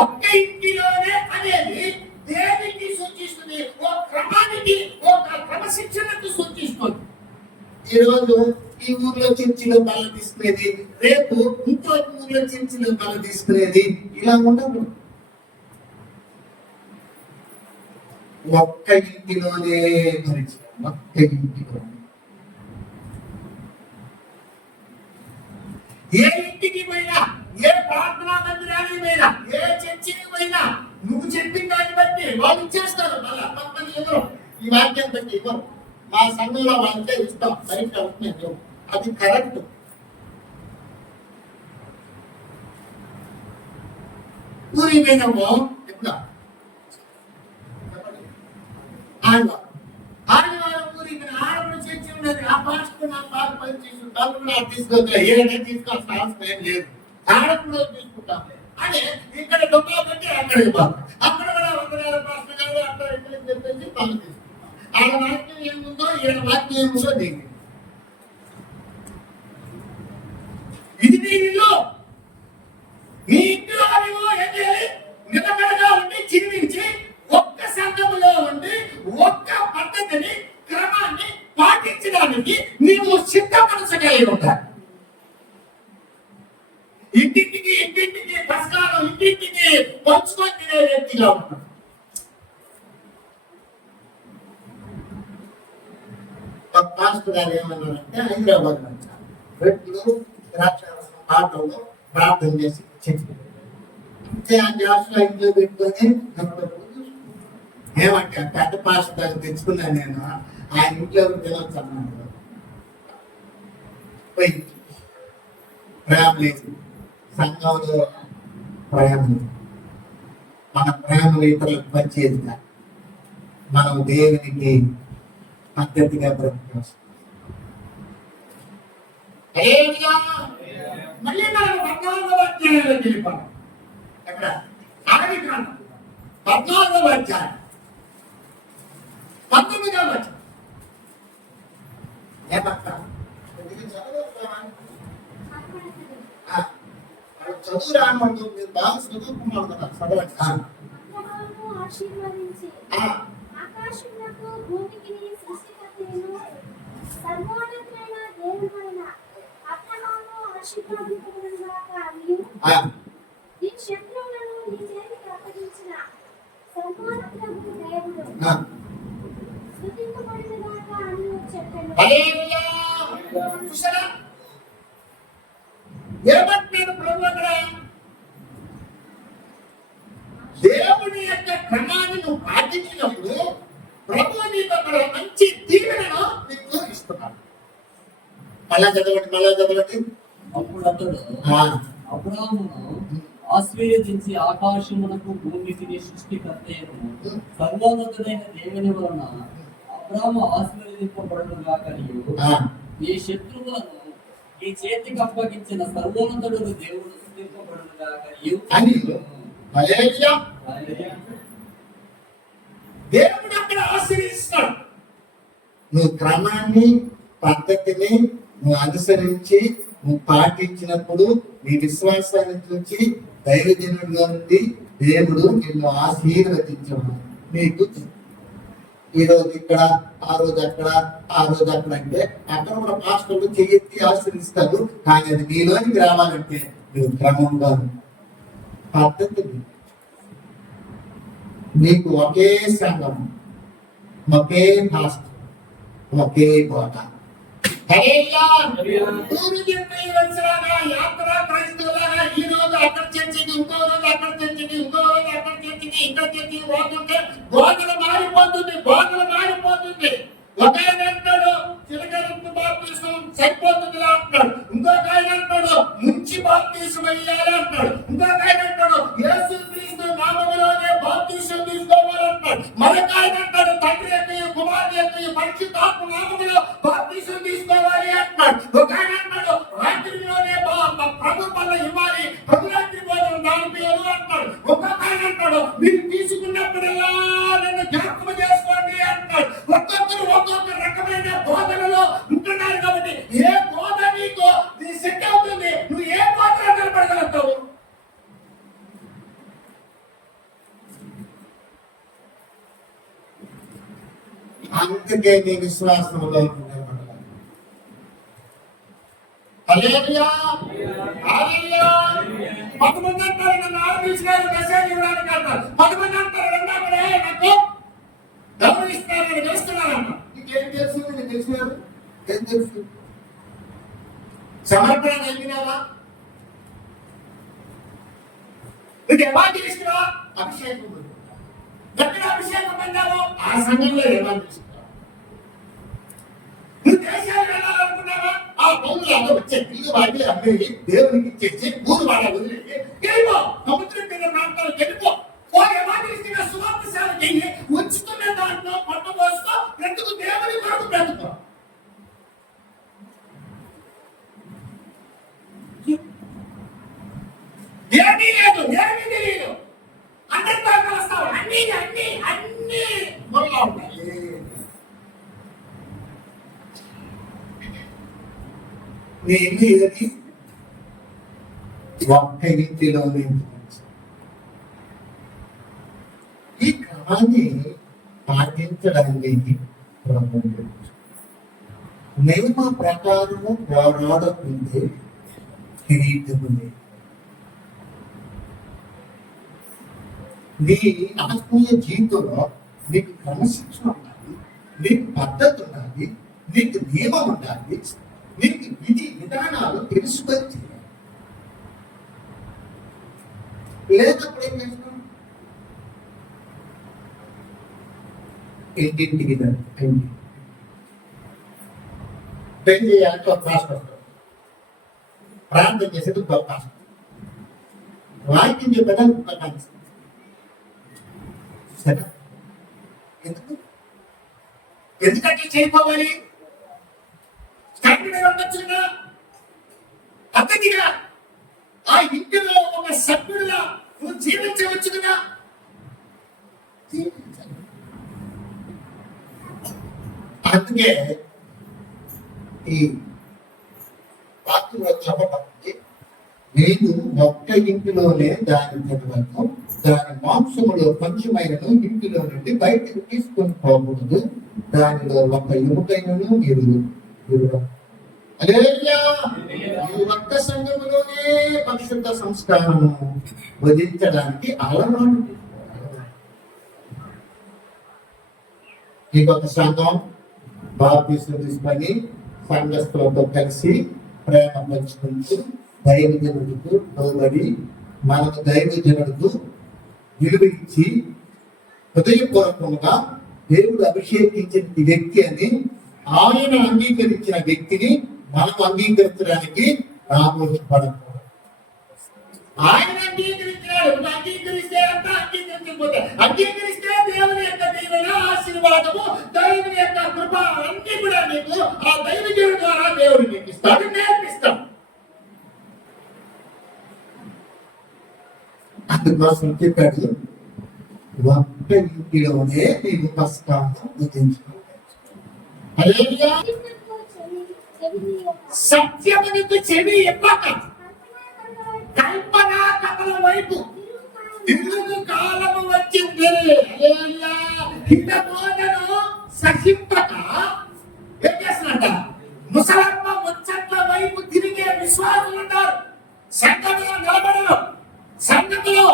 ఒక్క ఇంటిలోనే అనేది దేనికి సూచిస్తుంది? ఒక క్రమానికి, ఒక క్రమశిక్షణకు సూచిస్తుంది. ఈరోజు ఈ ఊర్లో చర్చిలో బల తీసుకునేది, రేపు ఇంకో ఊర్లో చర్చిలో బల తీసుకునేది, ఇలా ఉండదు. ఒక్క ఇంటిలోనే పరిచయం, ఒక్క ఇంటిలోనే. ఏ ఇంటికి పోయినా, ఏ ప్రార్థనా మందిరానికి పోయినా, ఏ చర్చికి పోయినా నువ్వు చెప్పిన దాన్ని బట్టి వాళ్ళు ఇచ్చేస్తారు. మళ్ళీ కొంతమంది ఎవరు ఈ వాక్యాన్ని బట్టి ఇవ్వరు. మా సంఘంలో వాళ్ళకే ఇస్తాం, సరిగ్గా అవుతుంది, అది కరెక్ట్. ఊరి పోయినామో ఎట్లా ఆదివారం ఊరికి ఆడపడి చర్చి ఉన్నది. ఆ పాస్టర్ నాకు బాగా పని చేసి డబ్బులు నాకు తీసుకొచ్చా, ఏదైనా తీసుకోవాల్సిన అవసరం ఏం లేదు, ఆడప్పుడు తీసుకుంటాం అని ఇక్కడ డబ్బులు పెట్టి అక్కడ ఇవ్వాలి. అక్కడ కూడా వందనాల పాస్టర్ గారు అక్కడ ఇక్కడ చెప్పేసి పనులు తీసుకుంటాం. ఆడ వాక్యం ఏముందో, ఈడ వాక్యం ఏముందో దిగి ఇది నీ ఇల్లు. నీ ఇంటిలో ఏం చేయాలి? నిలకడగా ఉండి జీవించి ఒక్క సంఘములో ఉండి ఒక్క పద్ధతిని, క్రమాన్ని పాటించడానికి నీవు సిద్ధమనసు కలిగి ఉంటావు. ఇంటింటికి ప్రసారం, ఇంటింటికి పంచుకొని తినే వ్యక్తిగా ఉంటావు. పాస్టర్ గారు ఏమన్నారంటే, హైదరాబాద్ వ్యక్తులు ద్రాక్షారసం ఆటోలో ప్రార్థన చేసి చెప్పారు. ఆ గ్లాసులో ఇంట్లో పెట్టుకొని ఏమంటే పెద్ద పాస్టర్ గారు తెచ్చుకున్నాను నేను, ఆయన ఇంట్లో తినొచ్చు అన్నాడు. ప్రేమ లేదు సంఘంలో, ప్రేమ లేదు. మన ప్రేమలు ఇతరులకు పంచేది కాదు, మనం దేవునికి పద్ధతిగా బ్రతికేస్తాం. మళ్ళీ మనం 14వ అధ్యాయంలో వెళ్ళిపోతాం. ఎక్కడ? ఆది గ్రంథం 14వ అధ్యాయం 19వ వచనం. చదువు రానుంది, మీరు బాగా చదువుకున్నాడు కదా, చదవండి. ఏమంటున్నాడు ప్రభు అక్కడ? దేవుని యొక్క క్రమాన్ని నువ్వు పాటించినప్పుడు ప్రభు నీకు అక్కడ మంచి దీవెనను నీకు ఇస్తున్నాడు. మళ్ళా చదవండి. అప్పుడు అతడు అబ్రాహామును ఆశీర్వదించి ఆకాశమునకు భూమికి సృష్టికర్తయను సర్వోన్నతుడైన దేవుని వలన అబ్రాహాము ఆశీర్వదింపబడును గాకనియు, నీ శత్రువులను ఈ చేతికి అప్పగించిన సర్వోన్నతుడు దేవుడు స్తుతింపబడును గాకనియు అని. దేవుడు అక్కడ ఆశీర్వదిస్తాడు. నువ్వు క్రమాన్ని, పద్ధతిని నువ్వు అనుసరించి నువ్వు పాటించినప్పుడు నీ విశ్వాసాన్ని చూసి దైవజనుడిగా నుండి దేవుడు నిన్ను ఆశీర్వదించడు. నీకు ఈరోజు ఇక్కడ, ఆ రోజు అక్కడ, ఆ రోజు అక్కడ అంటే అక్కడ కూడా పాస్టర్లు చెయ్యి ఆశీర్వదిస్తారు. కానీ అది నీలోనికి రావాలంటే నువ్వు క్రమంగా పద్ధతి. నీకు ఒకే సంఘం, ఒకే పాస్టర్, ఒకే బోధ. యాత్ర క్రైస్తవులాగా ఈ రోజు అక్కడ చర్చికి, ఇంకో రోజు అక్కడ చర్చికి, ఇంకో రోజు అక్కడ చర్చికి, ఇక్కడ చర్చికి పోతుంటే బోధలు మారిపోతుంది. ఒక ఆయన అంటాడు చిలకరత్తు బాప్తీసం సరిపోతుంది అంటాడు, ఇంకొక ఆయన అంటాడు ముంచి బాప్తీసం వెయ్యాలి అంటాడు, ఇంకొక ఆయన అంటాడు యేసు క్రీస్తు నామములోనే బాప్తీసం తీసుకోవాలంటాడు, మరొక ఆయన అంటాడు తండ్రి యొక్క కుమారుని యొక్క పరిశుద్ధాత్మ నామములో బాప్తీసం తీసుకోవాలి అంటాడు, ఒక ఆయన అంటాడు రాత్రిలోనే ప్రభు వల్ల ఇవ్వాలి, ప్రభురాత్రి భోజనం దానిపేరు అంటాడు, ఒక్కొక్క ఆయన అంటాడు మీరు తీసుకున్నప్పుడల్లా నన్ను జ్ఞాపకం చేసుకోండి అంటాడు. ఒక్కొక్క రకమైన బోధనలో ఉంటున్నారు. కాబట్టి ఏ బోధ నీకు నీ సెట్ అవుతుంది, నువ్వు ఏ బోధన నిలబడగలుగుతావు? అందుకే నీ విశ్వాసంలో నిలబడాలి. హల్లెలూయా, హల్లెలూయా. 10 మంది అంటారు నన్ను ఆరాధించడానికి మెసేజ్ ఇవ్వడానికి అంటారు. 10 మంది అంటారు రెండక్కడే నాకు గౌరవిస్తారని తెలుస్తున్నారన్న. నీకేం తెలుసు? నీకు తెలిసినారు ఏం తెలుసు? సమర్పణ కలిగినావా? నువ్వు ఎవాంజలిస్టువా? అభిషేకం ఎక్కడ అభిషేకం పొందావు? ఆ సంఘంలో ఎవాంజలిస్టువా? నువ్వు దేశాలు వెళ్ళాలనుకున్నావా? ఆ భూములలో వచ్చే పిల్లి వాటి అమ్మేది దేవునికి ఇచ్చేసి ఊరు వాళ్ళ వదిలేసి వెళ్ళిపో. సముద్రం కింద ప్రాంతాలకు వెళ్ళిపో. ఎవాంజలిస్టుగా సువార్త సేవ చెయ్యి. ఉంచుతున్న దాంట్లో పంట పోస్తూ బ్రతుకు, దేవుని కొరకు బ్రతుకు. ఏమీ లేదు, ఏమీ తెలియదు. అందరితో కలుస్తావు. అన్ని అన్ని అన్ని మొదలు ఉంటాయి. నేను ఏది ఒక్క ఇంటిలోనే ఈ క్రమాన్ని పాటించడానికి నియమ ప్రకారము పోరాడకుంటే కిరీటము లేదు. నీ ఆత్మీయ జీవితంలో నీకు క్రమశిక్షణ ఉండాలి, నీకు పద్ధతి ఉండాలి, నీకు నియమం ఉండాలి, నీకు విధి విధానాలు తెలుసుకొని చేయాలి. లేనప్పుడు ఏం చేస్తాం? ఇంటింటికి పెళ్లి చేయాలంటే ఒక కాస్ట్ వస్తుంది, ప్రార్థన చేసేది ఒక కాస్ట్, వాక్యం చెప్పడానికి ఒక కాస్ట్. ఎందుకంటే చేయకపోవాలి? ఉండొచ్చుగా పద్ధతిగా ఆ ఇంటిలో ఒక సభ్యుడిగా నువ్వు జీవించవచ్చు కదా. అందుకే ఈ వాక్యంలో చెప్పబడింది, నేను ఒక్క ఇంటిలోనే దాని వరకు దాని మాంసములో కొంచెమైనను ఇంటిలో నుండి బయటకు తీసుకొని పోకూడదు, దానిలో ఒక ఎముకైనను ఎరువు. ఒక్క సంఘములోనే పరిశుద్ధ సంస్కారము వదిలించడానికి అలవాటు. ఇంకొక సంఘం బాప్తిస్మం తీసుకొని సంఘస్థులతో కలిసి ప్రేమ పంచుకుంటూ దైవజనుడికి లోబడి మనకు దైవజనుడికి విలువ ఇచ్చి హృదయపూర్వకంగా దేవుడు అభిషేకించిన వ్యక్తి అని ఆయన అంగీకరించిన వ్యక్తిని మనం అంగీకరించడానికి రామోషపడకూడదు. ఆయన అంగీకరించినాడు, అంగీకరిస్తే అంతా అంగీకరించకపోతే, అంగీకరిస్తే దేవుని యొక్క దీవెన, ఆశీర్వాదము, దేవుని యొక్క కృప అన్ని కూడా నీకు ఆ దైవజనుడి ద్వారా దేవుడు నీకు ఇస్తాడు, నేర్పిస్తాం. అందుకోసం చెప్పాడు, ఒక్క ఇంటిలోనే నీకు కష్టాన్ని విధించుకో. సత్యమునికి చెవి ఇవ్వక కల్పనా కథల వైపు ఇందుకు కాలము వచ్చింది. హిత బోధను సహింపక ఏం చేస్తున్నట ముసలమ్మ ముచ్చట్ల వైపు తిరిగే విశ్వాసులు ఉంటారు. సంఘంలో నిలబడరు, సంఘంలో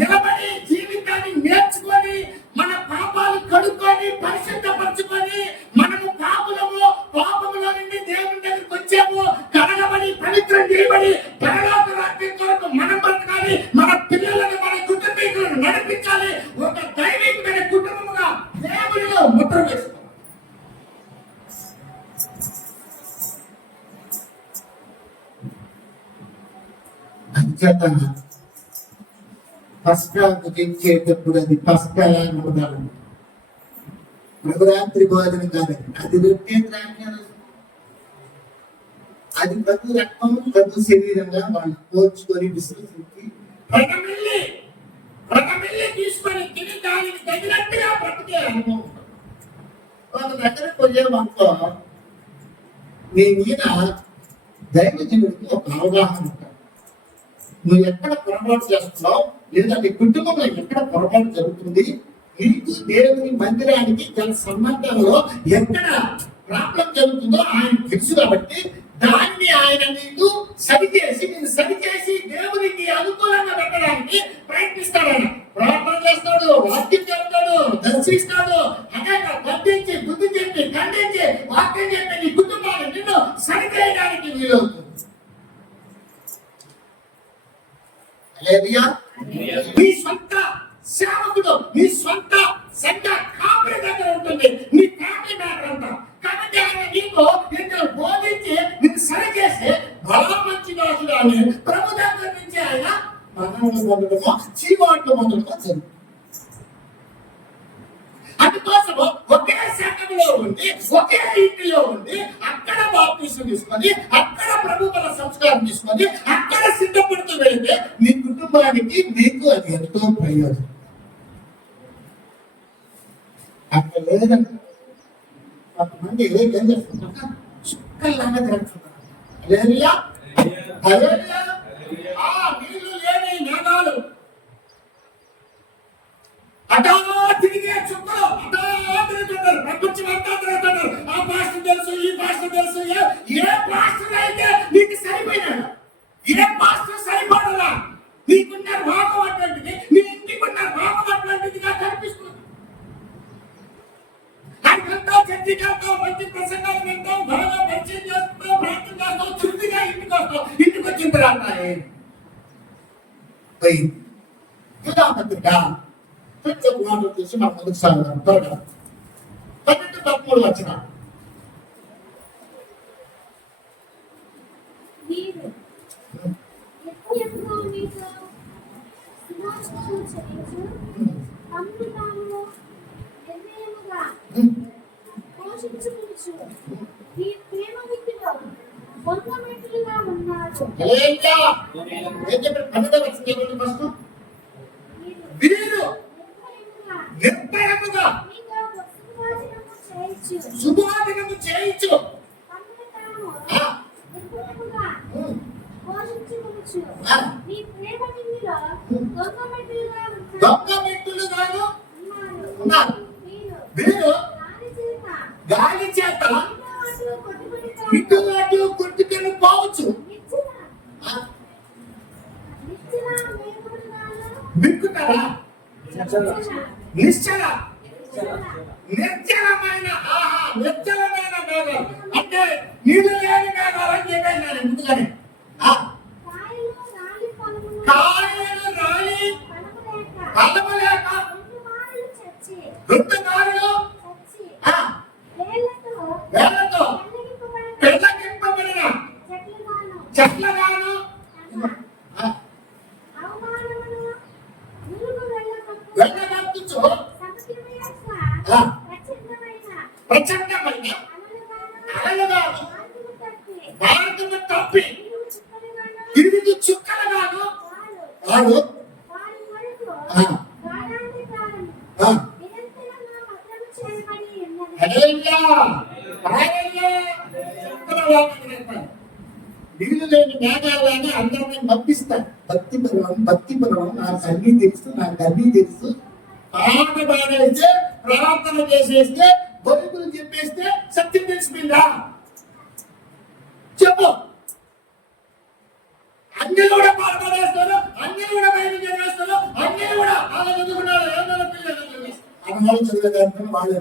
నిలబడి జీవితాన్ని నేర్చుకొని మన పాపాలు కడుక్కొని పరిశుద్ధపరచుకొని మనము పాపులము, పాపములో నుండి దేవుని దగ్గరికి వచ్చాము, కడగబడి పవిత్రం చేయబడి పరలోక రాజ్యం కొరకు మనం బతకాలి, మన పిల్లలను, మన కుటుంబీకులను నడిపించాలి, ఒక దైవికమైన కుటుంబముగా దేవునిలో ముద్ర వేసుకోవాలి. అంచేతంగా పస్కా భుజించేటప్పుడు అది పస్కా అనుకున్నాను, ప్రభురాత్రి భోజనం కాదు, అది రొట్టె ద్రాక్షారసం, అది ప్రభు రక్తం, ప్రభు శరీరంగా వాళ్ళు పోల్చుకొని విశ్వసించి తీసుకొని తిని దానికి తగినట్టుగా బ్రతికే అనుభవం. ఒక దగ్గరకు పోయేమంతో నీ మీద దైవజనుడికి ఒక అవగాహన ఉంటాడు. నువ్వు ఎక్కడ పొరపాటు చేస్తున్నావు, లేదా నీ కుటుంబంలో ఎక్కడ పొరపాటు జరుగుతుంది, నీకు దేవుని మందిరానికి గల సంబంధంలో ఎక్కడ ప్రాబ్లం జరుగుతుందో ఆయన తెలుసు కాబట్టి దాన్ని ఆయన నీకు సరిచేసి నేను సరిచేసి దేవునికి అనుకూలంగా పెట్టడానికి ప్రయత్నిస్తాడు. ఆయన ప్రార్థన చేస్తాడు, వాక్యం చెప్తాడు, దర్శిస్తాడు, అనేక గద్దించి బుద్ధి చెప్పి ఖండించి వాక్యం చెప్పి నీ కుటుంబాన్ని నిన్ను సరిచేయడానికి వీలవుతుంది. హల్లెలూయా. నీ సొంత సేవకుడు, నీ సొంత సంఘ కాపరి దగ్గర ఉంటుంది నీ ఫ్యామిలీ మ్యాటర్ అంతా. కాబట్టి ఆయన నీకు ఇక్కడ బోధించి నీకు సరిచేసి బలా మంచి దాసుడు అని ప్రభు దగ్గర నుంచి ఆయన మరణాలు పొందడమో చీవాట్లు పొందడమో జరుగుతుంది. అందుకోసము ఒకే సంఘంలో ఉండి ఒకే ఇంటిలో ఉండి అక్కడ బాప్తిసం తీసుకొని అక్కడ ప్రభు బల సంస్కారం తీసుకొని అక్కడ సిద్ధపడుతూ వెళితే నీ కుటుంబానికి నీకు అది ఎంతో ప్రయోజనం. అక్కడ లేదంటే కొంతమంది ఏం చేస్తున్నారు, చుక్కల్లాగా తిరుగుతున్నారు. హల్లెలూయా, హల్లెలూయా. ఆ నీళ్లు లేని మేఘాలు అటా తిరిగే చుక్కలు అటా తిరుగుతున్నారు, ప్రపంచం అంతా తిరుగుతున్నారు. ఆ పాస్టర్ తెలుసు, ఈ పాస్టర్ తెలుసు. ఏ పాస్టర్ అయితే నీకు సరిపోయినాడు, ఏ పాస్టర్ సరిపడరా. నీకున్న భాగం అటువంటిది, నీ ఇంటికున్న భాగం అటువంటిదిగా కనిపిస్తుంది. అంతా చర్చికెళ్తావు, మంచి ప్రసంగాలు వింటావు, బాగా పరిచయం చేస్తావు, ప్రార్థన చేస్తావు, చురుకుగా ఇంటికి వస్తావు. ఇంటికి వచ్చిన తర్వాత పత్రిక ప్రతి ఒక్క మాట చూసి మనం ముందుకు సాగుదాం. త్వరగా 12-13 వచ్చిన నిర్భయముగా శుభాదినము చేయించు, దొంగ మెట్టులుగాను ఉన్నారు. వీరు గాలి చేత ఇటు అటు కొట్టుకొని పోవచ్చు. బిక్కుతారా? నిశ్చల నిర్జలమైన నిర్జలమైన మేఘాలు అంటే నీళ్ళు లేని మేఘాలు అని చెప్పేసినాను ముందుగానే. కాయలు రాలి కలవలేక 2 మార్లు వేళ్లతో పెళ్ళగింపబడిన చెట్లగాను వెళ్ళగొట్టుచు ప్రచండమైన అలలుగాను మార్గము తప్పి ఇరుగు చుక్కలుగాను వాడు నీళ్ళు లేని మేఘాలని అందరినీ పంపిస్తాను. భక్తి పర్వం నాకు అన్ని తెలుసు, నాకు అన్ని తెలుసు. పాట పాడేస్తే ప్రార్థన చేసేస్తే బైబిల్ చెప్పేస్తే సత్యం తెలిసిపోయిందా చెప్పు. అన్ని కూడా పాట పాడేస్తారు, అన్ని కూడా బైబిల్ చదివేస్తారు, అన్ని కూడా అలా చదువుకున్నారు. ఏమైనా పిల్లలు చదివేస్తారు అమ్మాయి చదివేదానికి వాళ్ళే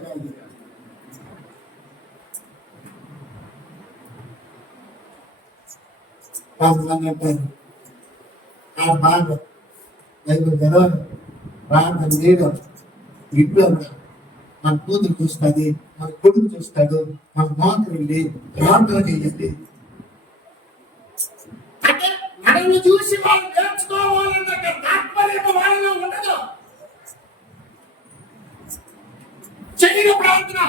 ఆ బాధ బైబిల్ చదవరు, ప్రార్థన చేయడం. ఇంట్లో మన కూతురు చూస్తుంది, మన కొడుకు చూస్తాడు, మన మాకు వెళ్ళి ప్రార్థన చేయండి. అంటే మనల్ని చూసి వాళ్ళు నేర్చుకోవాలన్న తాత్పర్యం వాళ్ళలో ఉండదు. చేయని ప్రార్థన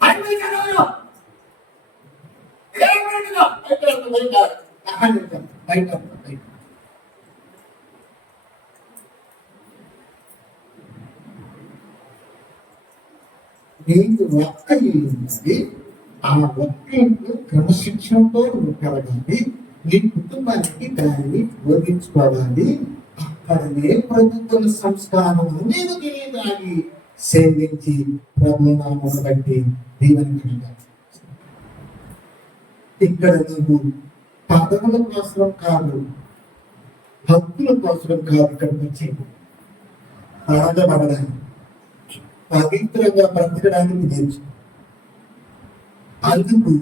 బైబిల్ చదవరు. నీకు ఒక్క ఇల్లు ఉన్నది, ఆ ఒక్క ఇంట్లో క్రమశిక్షణతో కలగాలి. నీ కుటుంబానికి దానిని బోధించుకోవాలి. అక్కడనే ప్రభుత్వ సంస్కారం నీవు దాగి సేవించి ప్రభునామను బట్టి దీవెన ఇక్కడ నువ్వు పదవుల కోసం కాదు, భక్తుల కోసం కాదు, ఇక్కడికి వచ్చి ఆనందపడడానికి, పవిత్రంగా బ్రతకడానికి నేర్చు. అందుకు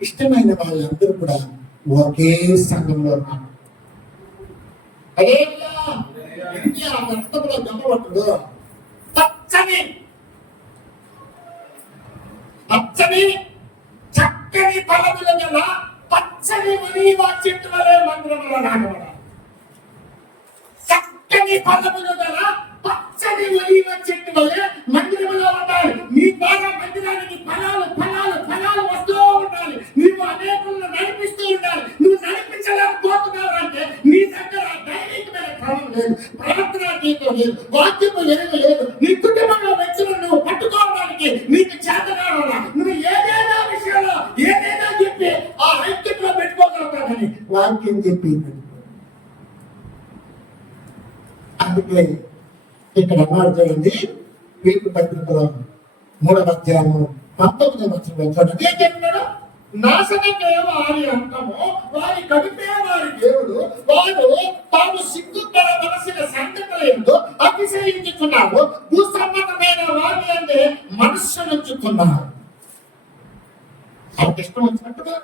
ఇష్టమైన వాళ్ళందరూ కూడా ఒకే సంఘంలో ఉన్నారు. అదే రక్తంలో జమపట్టుడు పచ్చని పచ్చని చక్కని ఫలముల గల పచ్చని ఒలీవ చెట్టు వలె మందిరంలో నాటబడాలి. చక్కని ఫలములు గల పచ్చని ఒలీవ చెట్టు వలె మందిరంలో ఉండాలి. నీ ద్వారా మందిరానికి ఫలాలు ఫలాలు ఫలాలు వస్తూ ఉండాలి. నువ్వు అనేకులను నడిపిస్తూ ఉండాలి. నువ్వు నడిపించలేకపోతున్నావు అంటే నీ దగ్గర దైవికమైన క్రమం లేదు, ప్రార్థనా జీవితం లేదు, వాక్యము లేదు. నీ కుటుంబంలో వ్యక్తులను నువ్వు పట్టుకోవడానికి నీకు చేత కావాలా. నువ్వు ఏదైనా విషయంలో ఏదైనా చెప్పి ఆ ఐక్యతలో పెట్టుకోగలుగుతానని వాక్యం చెప్పి, అందుకే ఇక్కడ అన్నాడు చూడండి, వీపు పత్రికలో 3వ అధ్యాయం 19వ వచనంలో చూడండి ఏం చెప్తున్నాడు. నాశనమే వారి అంతము, వారి కడిపే వారి దేవుడు, వారు తాము సిగ్గుపడవలసిన సంగతులు ఏంటో అతిశయించుతున్నారు, భూసమ్మతమైన వారి అంటే మనస్సు నుంచుతున్నారు. వాళ్ళకి ఇష్టం వచ్చినట్టుగా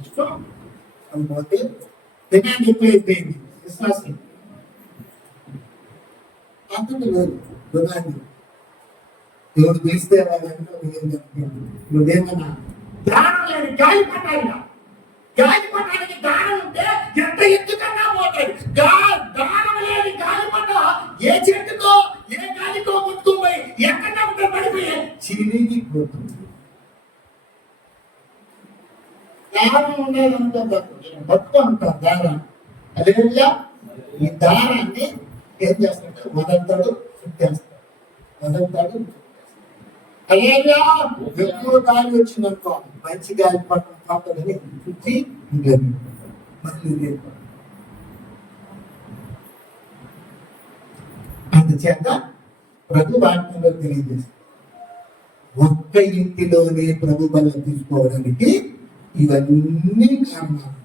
ఇష్టం అనుకోతే డిమాండ్ ఎక్కువైపోయింది. విశ్వాసం అంతటి లేదు డిమాండ్. దేవుడు పిలిస్తే వాళ్ళంతా నువ్వేమన్నా దానం లేని గాలి పట్టాలి. గాలి పట్టానికి దానం ఉంటే ఎంత ఎత్తుకన్నా పోతాయి. దానం లేని గాలి పట్ట ఏ చెట్టుతో ఏ గాలితో ముట్టుకుపోయి ఎక్కడా ఉంటే పడిపోయి చిరిగిపోతుంది. దానం ఉండేదంతా పట్టుకుంటాం దానం. అదే ఈ దానాన్ని ఏం చేస్తాడు, మొదలుతాడు చేస్తాడు, మొదలుతాడు. అయ్యా ఎక్కువ గాలి వచ్చిందనుకో, మంచి గాలి పట్టదని చుట్టి మళ్ళీ అందుచేత ప్రభు వాక్యంలో తెలియజేస్తుంది, ఒక్క ఇంటిలోనే ప్రభు బలం తీసుకోవడానికి ఇవన్నీ కారణాలు.